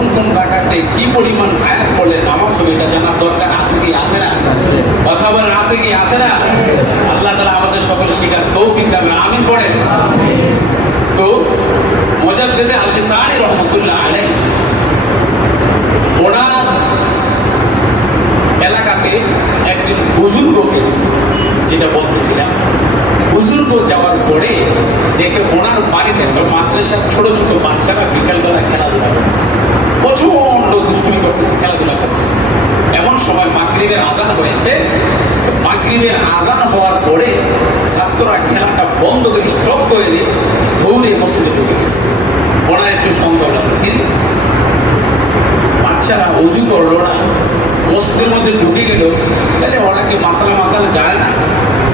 কোন কোন রাখাতে কি পরিমাণ আয়াত পড়লে নামাজ হবে এটা জানার দরকার আছে কি আছে না? কথা বলেন আছে কি আছে না? আল্লাহ তালা আমাদের সকলে শিখার তৌফিক দামে আমিন পড়েন। তো মজাদ্দেদে আলকে সানি রহমতুল্লাহ আলাই ওনার এলাকাতে একজন বুজুর্গ গেছে, যেটা বলতেছিলাম। বুজুর্গ যাওয়ার পরে দেখে ওনার বাড়িতে একটা মাদ্রাসার ছোট ছোট বাচ্চারা বিকালবেলা খেলাধুলা করতেছে প্রচণ্ড দুষ্টুমি করতেছে খেলাধুলা করতেছে এমন সময় মাগরিবের আজান হয়েছে। মাগরিবের আজান হওয়ার পরে ছাত্ররা খেলাটা বন্ধ করে স্টপ করে দিয়ে দৌড়ে মসজিদে ঢুকে গেছে। ওনার একটু সন্দেহ লাগল কি? বাচ্চারা উজু করল না, মসজিদের মধ্যে ঢুকে গেল। তাহলে ওরা কি মাসালা মাসালা যায় না?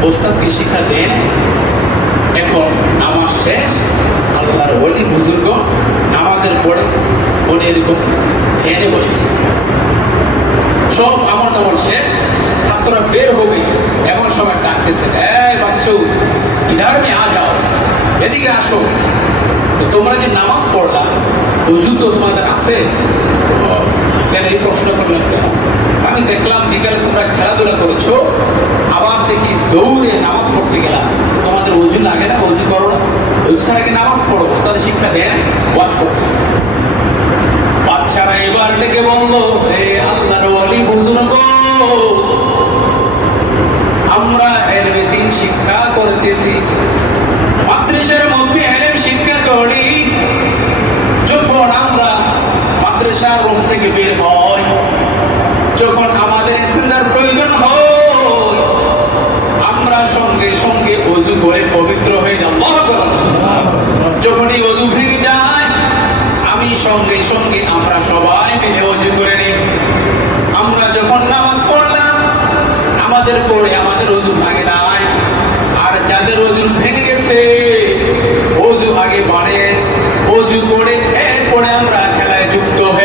ওস্তাদকে শিক্ষা দেয় না? এখন নামাজ শেষ, আল্লাহর অলি বুজুর্গ নামাজের পরে উনি এরকম ধ্যানে বসেছে। সব আমল টামল শেষ, ছাত্ররা বের হবে, এমন সময় ডাকতেছে, এই বাচ্চু ইধার মে আ যাও, এদিকে আসো। তোমরা যে নামাজ পড়লা উজু তো তোমাদের আছে? কেন এই প্রশ্ন করলাম কেন? আমি দেখলাম বিকালে তোমরা খেলাধুলা করেছ, আবার দেখি দৌড়ে নামাজ পড়তে গেলাম। তোমাদের উজু লাগে না? উজু করো না। উজু ছাড়া কি নামাজ পড়ো? তাদের শিক্ষা দেয় না? ওয়াজ করতেছে। আমরা এলমে দিন শিক্ষা করতেছি। মাদ্রাসার মধ্যে এলম শিক্ষা করি, যখন আমরা মাদ্রাসার রুম থেকে বের হই, যখন আমাদের ইস্তেন্দার প্রয়োজন হয়, আমরা সঙ্গে সঙ্গে অজু করে পবিত্র হয়ে যাব যখনই অজু ভেঙে যায়, আমি সঙ্গে সঙ্গে আমাদের পরে আমাদের অজু ভাঙে নাই। আর যাদের অজু ভেঙে গেছে